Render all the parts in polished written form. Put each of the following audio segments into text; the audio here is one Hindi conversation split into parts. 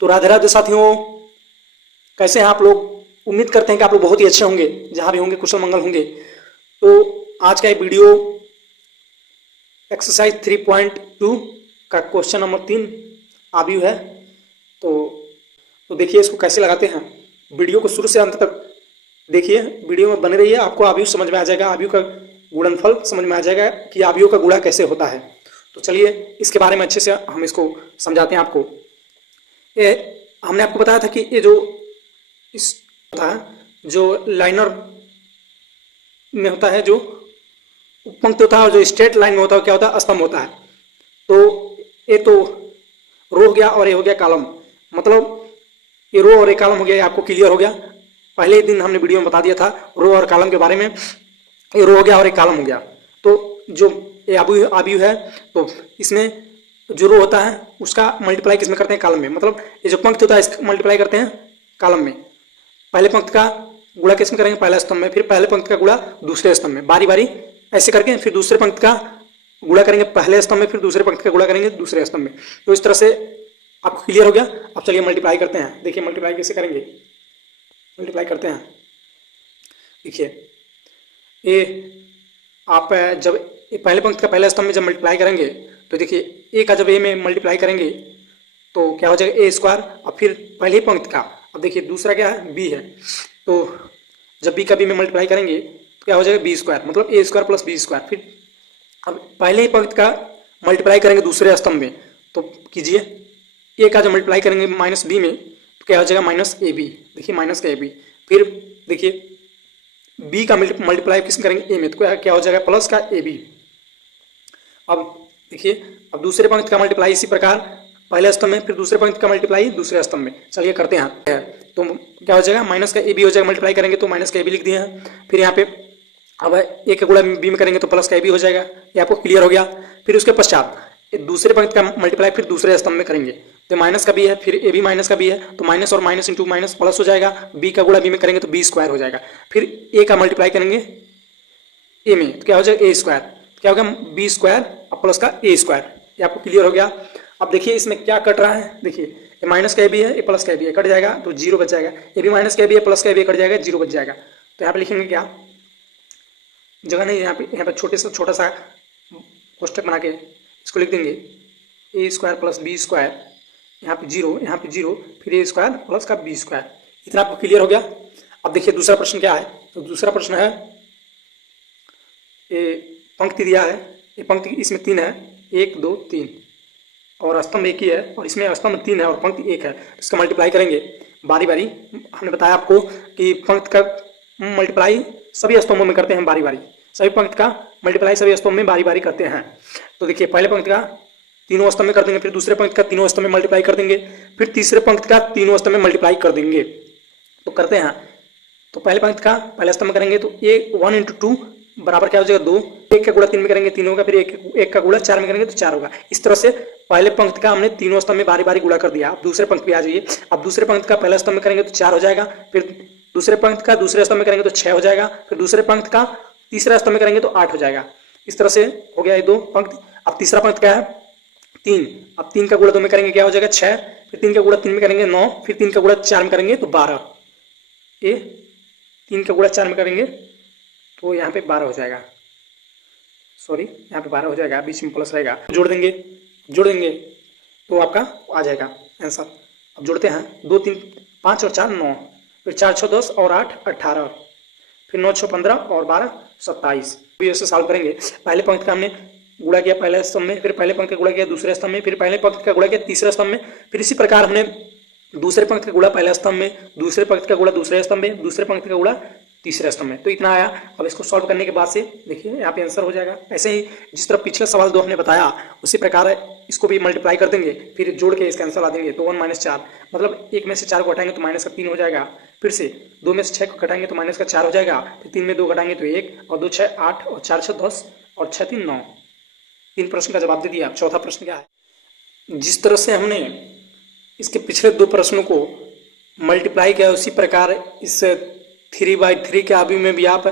तो राधे राधे साथियों, कैसे हैं आप लोग। उम्मीद करते हैं कि आप लोग बहुत ही अच्छे होंगे, जहां भी होंगे कुशल मंगल होंगे। तो आज का एक वीडियो एक्सरसाइज 3.2 का क्वेश्चन नंबर 3 आव्यू है। तो देखिए इसको कैसे लगाते हैं। वीडियो को शुरू से अंत तक देखिए, वीडियो में बने रहिए, आपको आव्यू समझ में आ जाएगा, आव्यू का गुणनफल समझ में आ जाएगा कि आव्यू का गुणा कैसे होता है। तो चलिए इसके बारे में अच्छे से हम इसको समझाते हैं आपको। ये हमने आपको बताया था कि ये जो इस होता है, जो लाइनर में होता है, जो पंक्ति होता है, और जो स्ट्रेट लाइन में होता है क्या होता है, स्तंभ होता है। तो ये तो रो हो गया और ये हो गया कॉलम। मतलब ये रो और ये कॉलम हो गया, ये आपको क्लियर हो गया। पहले ही दिन हमने वीडियो में बता दिया था रो और कॉलम के बारे में। ये रो हो गया और ये कॉलम हो गया। तो जो ये आव्यू है, तो इसमें जो रो होता है उसका मल्टीप्लाई किसमें करते हैं, कॉलम में। मतलब ये जो पंक्ति होता है इसका मल्टीप्लाई करते हैं कॉलम में। पहले पंक्ति का गुणा किसमें करेंगे, पहला स्तंभ में, फिर पहले पंक्ति का गुणा दूसरे स्तंभ में, बारी बारी ऐसे करके फिर दूसरे पंक्ति का गुणा करेंगे पहले स्तंभ में, फिर दूसरे पंक्ति का गुणा करेंगे दूसरे स्तंभ में। तो इस तरह से आपको क्लियर हो गया। अब चलिए मल्टीप्लाई करते हैं। देखिए मल्टीप्लाई कैसे करेंगे, मल्टीप्लाई करते हैं। देखिए ये आप जब पहले पंक्ति का पहले स्तंभ में जब मल्टीप्लाई करेंगे तो देखिए ए का जब ए में मल्टीप्लाई करेंगे तो क्या हो जाएगा, ए स्क्वायर। और फिर पहले ही पंक्ति का, अब देखिए दूसरा क्या है, बी है। तो जब बी का बी में मल्टीप्लाई करेंगे तो क्या हो जाएगा, बी स्क्वायर, मतलब ए स्क्वायर प्लस बी स्क्वायर। फिर अब पहले ही पंक्ति का मल्टीप्लाई करेंगे दूसरे स्तंभ में, तो कीजिए ए का जब मल्टीप्लाई करेंगे माइनस बी में तो क्या हो जाएगा, माइनस ए बी। देखिए माइनस का ए बी। फिर देखिए बी का मल्टीप्लाई किस करेंगे, ए में, तो क्या हो जाएगा, प्लस का ए बी। अब देखिए अब दूसरे पंक्ति का मल्टीप्लाई इसी प्रकार पहले स्तंभ में, फिर दूसरे पंक्ति का मल्टीप्लाई दूसरे स्तंभ में। चलिए करते हैं। तो क्या हो जाएगा, माइनस का ए बी हो जाएगा, मल्टीप्लाई करेंगे तो माइनस का ए बी लिख दिए हैं। फिर यहाँ पे अब ए का गुणा बी में करेंगे तो प्लस का ए बी हो जाएगा। ये आपको क्लियर हो गया। फिर उसके पश्चात दूसरे पंक्ति का मल्टीप्लाई फिर दूसरे स्तंभ में करेंगे तो माइनस का बी है, फिर ए बी माइनस का बी है, तो माइनस और माइनस इंटू माइनस प्लस हो जाएगा। बी का गुणा बी में करेंगे तो बी स्क्वायर हो जाएगा। फिर ए का मल्टीप्लाई करेंगे ए में तो क्या हो जाएगा, ए स्क्वायर, क्या हो गया, बी स्क्वायर और प्लस का ए स्क्वायर। ये आपको क्लियर हो गया। अब देखिए इसमें क्या कट रहा है, देखिए ये माइनस का ए बी है, ये प्लस का ए बी है, कट जाएगा तो जीरो बच जाएगा। ये भी माइनस का ए बी है, प्लस का ए बी कट जाएगा, जीरो बच जाएगा। तो यहाँ पे लिखेंगे क्या, जगह नहीं, यहाँ पे छोटा सा कोष्टक बना के इसको लिख देंगे, ए स्क्वायर प्लस बी स्क्वायर, यहाँ पे जीरो, यहाँ पे जीरो, फिर ए स्क्वायर प्लस का बी स्क्वायर। इतना आपको क्लियर हो गया। अब देखिए दूसरा प्रश्न क्या है। तो दूसरा प्रश्न है, ये पंक्ति दिया है, ये पंक्ति इसमें 3 है, 1 2 3, और स्तंभ एक ही है, और इसमें स्तंभ 3 है और पंक्ति 1 है। इसका मल्टीप्लाई करेंगे बारी बारी। हमने बताया आपको कि पंक्ति का मल्टीप्लाई सभी स्तंभों में करते हैं बारी बारी, सभी पंक्ति का मल्टीप्लाई सभी स्तंभ में बारी बारी करते हैं। तो देखिए पहले पंक्ति का तीनों स्तंभ में कर देंगे, फिर दूसरे पंक्ति का तीनों स्तंभ में मल्टीप्लाई कर देंगे, फिर तीसरे पंक्ति का तीनों स्तंभ में मल्टीप्लाई कर देंगे। तो करते हैं। तो पहले पंक्ति का पहले स्तंभ में करेंगे तो ए 1 इंटू 2 बराबर क्या हो जाएगा, 2। एक का गुणा 3 में करेंगे 3 होगा, फिर एक का गुणा 4 में करेंगे तो 4 होगा। इस तरह से पहले पंक्ति का हमने तीनों स्तंभ में बारी बारी गुणा कर दिया। अब दूसरे पंक्ति पे आ जाइए। अब दूसरे पंक्ति का पहले स्तंभ में करेंगे तो 4 हो जाएगा, फिर दूसरे पंक्ति का दूसरे स्तंभ में करेंगे तो 6 हो जाएगा, फिर दूसरे पंक्ति का तीसरा स्तंभ में करेंगे तो 8 हो जाएगा। इस तरह से हो गया ये 2 पंक्ति। अब तीसरा पंक्ति क्या है, 3। अब 3 का गुणा 2 में करेंगे क्या हो जाएगा, 6, फिर 3 का गुणा 3 में करेंगे 9, फिर 3 का गुणा 4 में करेंगे तो 12। ये 3 का गुणा 4 में करेंगे तो यहाँ पे 12 हो जाएगा, सॉरी यहाँ पे 12 हो जाएगा, बीच में प्लस रहेगा। जोड़ देंगे तो आपका आ जाएगा आंसर। अब जोड़ते हैं, 2 3 5 और 4 9, फिर 4 6 10 और 8 18, फिर 9 6 15 और 12 27। भी ऐसे सॉल्व करेंगे। पहले पंक्ति का हमने गुणा किया पहले स्तंभ में, फिर पहले पंक्ति का गुणा किया दूसरे स्तंभ में, फिर पहले पंक्ति का गुणा किया तीसरे स्तंभ में, फिर इसी प्रकार हमने दूसरे पंक्ति का गुणा पहले स्तंभ में, दूसरे पंक्ति का गुणा दूसरे स्तंभ में, दूसरे पंक्ति का गुणा तीसरे स्तंभ में। तो इतना आया। अब इसको सॉल्व करने के बाद से देखिए यहाँ पे आंसर हो जाएगा। ऐसे ही जिस तरह पिछले सवाल 2 हमने बताया उसी प्रकार इसको भी मल्टीप्लाई कर देंगे, फिर जोड़ के इसका आंसर ला देंगे। तो 1 - 4, मतलब 1 में से 4 को हटाएंगे तो माइनस का 3 हो जाएगा। फिर से 2 में से 6 को घटाएंगे तो माइनस का 4 हो जाएगा, फिर 3 में 2 घटाएंगे तो 1, और 2 6 8, और 4 6 10, और 6 3 9। 3 प्रश्न का जवाब दे दिया। चौथा प्रश्न क्या है, जिस तरह से हमने इसके पिछले 2 प्रश्नों को मल्टीप्लाई किया उसी प्रकार इस 3/3 के आव्यूह में भी आप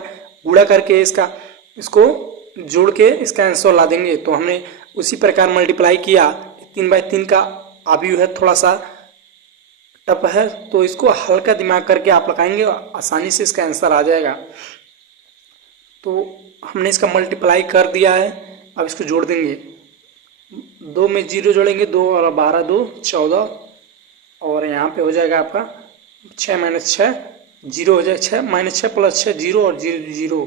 गुणा करके इसको जोड़ के इसका आंसर ला देंगे। तो हमने उसी प्रकार मल्टीप्लाई किया। 3/3 का आव्यूह है, थोड़ा सा टफ है, तो इसको हल्का दिमाग करके आप लगाएंगे, आसानी से इसका आंसर आ जाएगा। तो हमने इसका मल्टीप्लाई कर दिया है, अब इसको जोड़ देंगे। 2 में 0 जोड़ेंगे, 2 और 12 2 14, और यहाँ पे हो जाएगा आपका 6 माइनस 6 0 हो जाएगा, 6 माइनस 6 प्लस 6 0 और 0 0,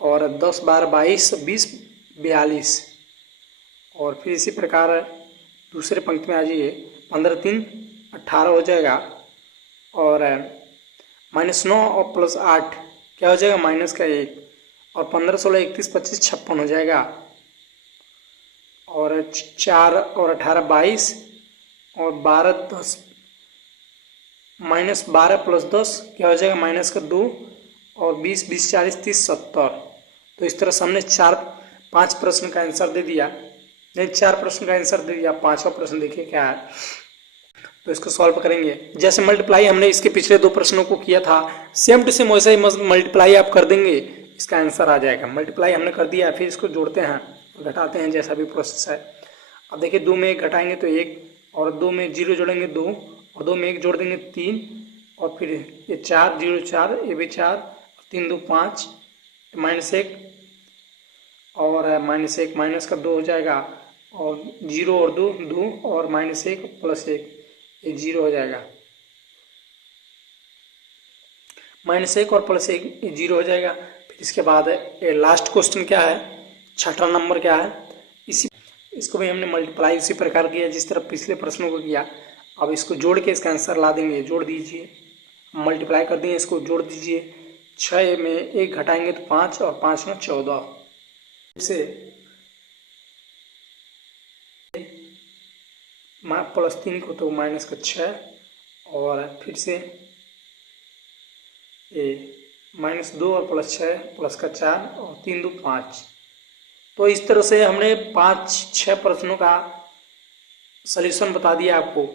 और 10 12 22 20 42, और फिर इसी प्रकार दूसरे पंक्ति में आ जाइए। 15 3 18 हो जाएगा, और -9 और प्लस 8 क्या हो जाएगा, माइनस का 1, और 15 16 31 25 56 हो जाएगा, और 4 और 18 22, और 12 10 -12 प्लस 10 क्या हो जाएगा, माइनस का 2, और 20 20 40 30 70। तो इस तरह से हमने 5 प्रश्न का आंसर दे दिया, नहीं 4 प्रश्न का आंसर दे दिया। 5वां प्रश्न देखिए क्या है, तो इसको सॉल्व करेंगे। जैसे मल्टीप्लाई हमने इसके पिछले 2 प्रश्नों को किया था, सेम टू सेम वैसे ही मल्टीप्लाई आप कर देंगे, इसका आंसर आ जाएगा। मल्टीप्लाई हमने कर दिया, फिर इसको जोड़ते हैं, घटाते हैं, जैसा भी प्रोसेस है। अब देखिए 2 में 1 घटाएंगे तो 1, और 2 में 0 जोड़ेंगे 2, और 2 में 1 जोड़ देंगे 3, और फिर ये 4 0 4, ये भी 4, 3 2 5, -1, और -1 माइनस का 2 हो जाएगा, और 0 और 2 2, और -1 प्लस 1, ये 0 हो जाएगा। -1 और प्लस 1 ये 0 हो जाएगा। फिर इसके बाद ये लास्ट क्वेश्चन क्या है, 6वां नंबर क्या है, इसको भी हमने मल्टीप्लाई उसी प्रकार किया जिस तरह पिछले प्रश्नों को किया। अब इसको जोड़ के इसका आंसर ला देंगे, जोड़ दीजिए, मल्टीप्लाई कर देंगे, इसको जोड़ दीजिए। 6 में 1 घटाएंगे तो 5, और 5 में 14, से प्लस 3 को तो माइनस का 6, और फिर से ये -2 और प्लस 6 प्लस का 4, और 3 2 5। तो इस तरह से हमने 5-6 प्रश्नों का सलूशन बता दिया आपको।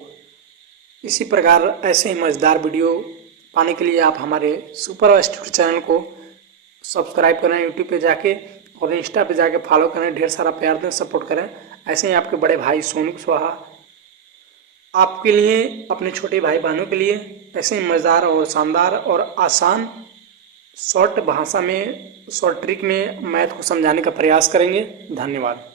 इसी प्रकार ऐसे ही मज़ेदार वीडियो पाने के लिए आप हमारे सुपर स्टूडेंट चैनल को सब्सक्राइब करें यूट्यूब पे जाके, और इंस्टा पे जाके फॉलो करें, ढेर सारा प्यार दें, सपोर्ट करें। ऐसे ही आपके बड़े भाई सोनू कुशवाहा आपके लिए, अपने छोटे भाई बहनों के लिए ऐसे ही मज़ेदार और शानदार और आसान शॉर्ट भाषा में, शॉर्ट ट्रिक में मैथ को समझाने का प्रयास करेंगे। धन्यवाद।